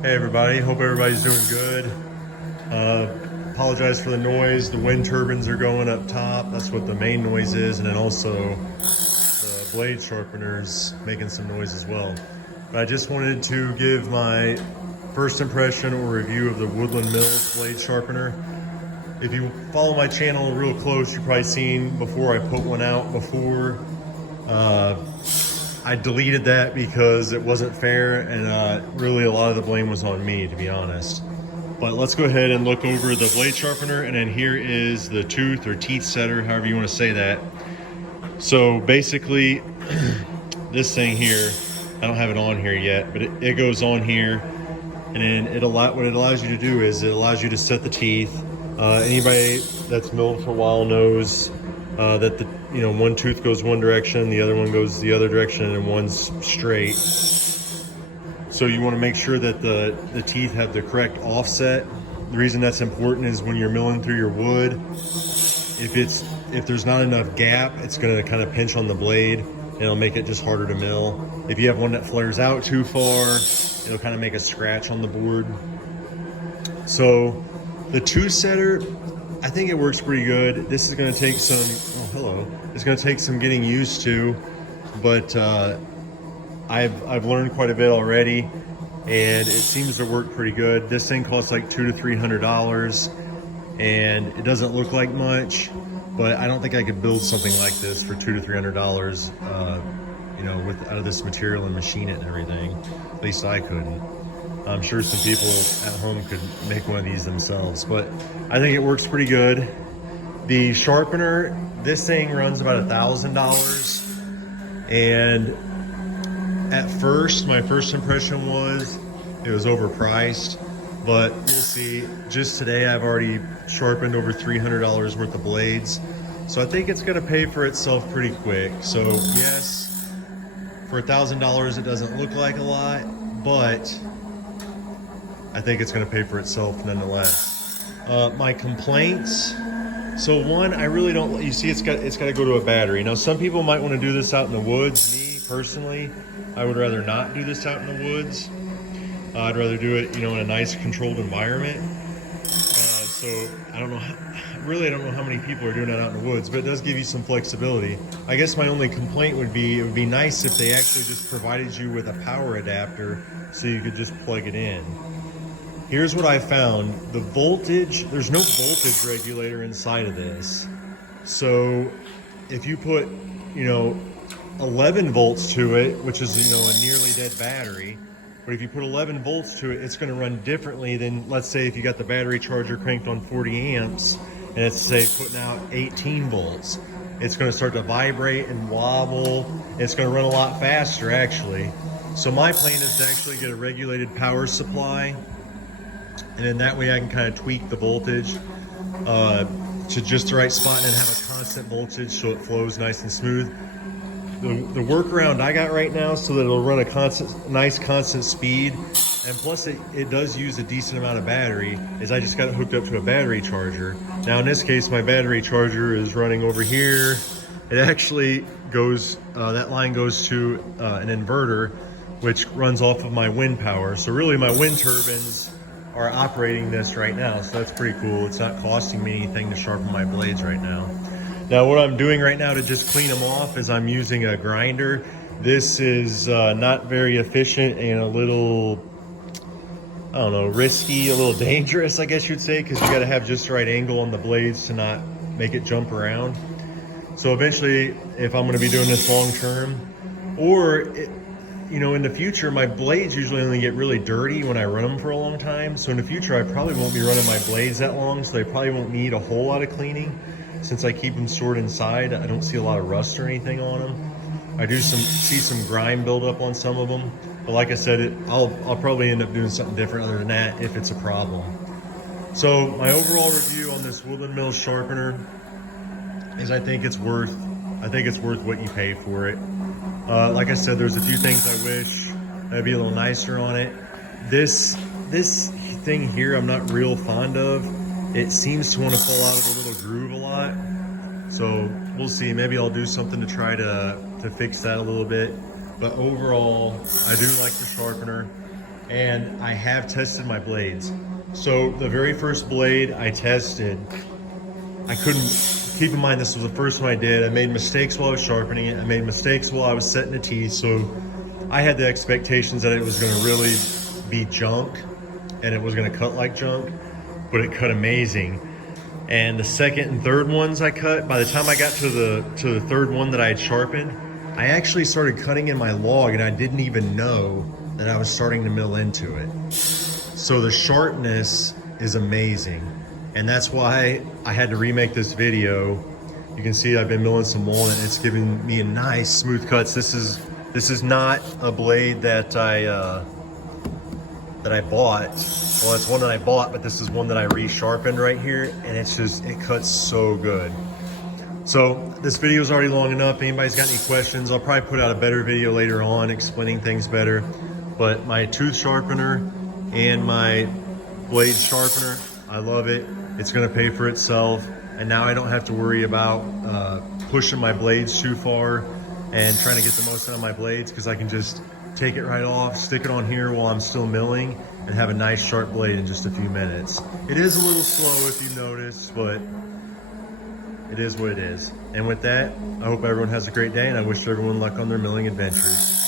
Hey everybody, hope everybody's doing good. Apologize for the noise. The wind turbines are going up top. That's what the main noise is. And then also the blade sharpeners making some noise as well. But I just wanted to give my first impression or review of the Woodland Mills blade sharpener. If you follow my channel real close, you've probably seen before I put one out before. I deleted that because it wasn't fair, and really a lot of the blame was on me, to be honest. But let's go ahead and look over the blade sharpener, and then here is the tooth or teeth setter, however you want to say that. So basically, this thing here, I don't have it on here yet, but it goes on here, and then what it allows you to do is it allows you to set the teeth. Anybody that's milled for a while knows that one tooth goes one direction, the other one goes the other direction, and one's straight. So you want to make sure that the teeth have the correct offset. The reason that's important is when you're milling through your wood, if there's not enough gap, it's going to kind of pinch on the blade, and it'll make it just harder to mill. If you have one that flares out too far, it'll kind of make a scratch on the board. So the tooth setter, I think it works pretty good. This is going to take it's going to take some getting used to, but I've learned quite a bit already, and it seems to work pretty good. This thing costs like $200 to $300, and it doesn't look like much, but I don't think I could build something like this for $200 to $300. Out of this material and machine it and everything. At least I couldn't. I'm sure some people at home could make one of these themselves, but I think it works pretty good. The sharpener, this thing runs about $1,000, and at first, my first impression was it was overpriced, but we'll see. Just today, I've already sharpened over $300 worth of blades, so I think it's gonna pay for itself pretty quick. So yes, for $1,000, it doesn't look like a lot, but I think it's going to pay for itself nonetheless. My complaints. So one, I really don't. You see, it's got to go to a battery. Now, some people might want to do this out in the woods. Me personally, I would rather not do this out in the woods. I'd rather do it, in a nice controlled environment. So I don't know. I don't know how many people are doing that out in the woods, but it does give you some flexibility. I guess my only complaint would be it would be nice if they actually just provided you with a power adapter so you could just plug it in. Here's what I found. The voltage, there's no voltage regulator inside of this. So if you put, 11 volts to it, which is, a nearly dead battery, but if you put 11 volts to it, it's going to run differently than, let's say, if you got the battery charger cranked on 40 amps and it's, say, putting out 18 volts. It's going to start to vibrate and wobble. It's going to run a lot faster, actually. So my plan is to actually get a regulated power supply, and then that way I can kind of tweak the voltage to just the right spot and then have a constant voltage so it flows nice and smooth. The workaround I got right now so that it'll run a nice constant speed, and plus it does use a decent amount of battery, is I just got it hooked up to a battery charger. Now in this case, my battery charger is running over here. It actually goes, that line goes to an inverter, which runs off of my wind power. So really my wind turbines are operating this right now, so that's pretty cool. It's not costing me anything to sharpen my blades right now. Now what I'm doing right now to just clean them off is I'm using a grinder. This is not very efficient and a little, I don't know, risky, a little dangerous, I guess you'd say, because you got to have just the right angle on the blades to not make it jump around. So eventually, if I'm going to be doing this long term, or in the future, my blades usually only get really dirty when I run them for a long time. So in the future, I probably won't be running my blades that long, so they probably won't need a whole lot of cleaning. Since I keep them stored inside, I don't see a lot of rust or anything on them. I do see some grime buildup on some of them, but like I said, I'll probably end up doing something different other than that if it's a problem. So my overall review on this Woodland Mills sharpener is I think it's worth what you pay for it. Like I said, there's a few things I wish that'd be a little nicer on it. This thing here I'm not real fond of. It seems to want to fall out of the little groove a lot. So we'll see. Maybe I'll do something to try to fix that a little bit. But overall, I do like the sharpener. and I have tested my blades. So the very first blade I tested, I couldn't, keep in mind this was the first one I did. I made mistakes while I was sharpening it. I made mistakes while I was setting the teeth. So I had the expectations that it was gonna really be junk and it was gonna cut like junk, but it cut amazing. And the second and third ones I cut, by the time I got to the third one that I had sharpened, I actually started cutting in my log and I didn't even know that I was starting to mill into it. So the sharpness is amazing. And that's why I had to remake this video. You can see I've been milling some walnut. It's giving me a nice smooth cuts. This is not a blade that I bought. Well, it's one that I bought, but this is one that I resharpened right here, and it cuts so good. So this video is already long enough. If anybody's got any questions, I'll probably put out a better video later on explaining things better. But my tooth sharpener and my blade sharpener, I love it. It's gonna pay for itself. And now I don't have to worry about pushing my blades too far and trying to get the most out of my blades, because I can just take it right off, stick it on here while I'm still milling, and have a nice sharp blade in just a few minutes. It is a little slow if you notice, but it is what it is. And with that, I hope everyone has a great day, and I wish everyone luck on their milling adventures.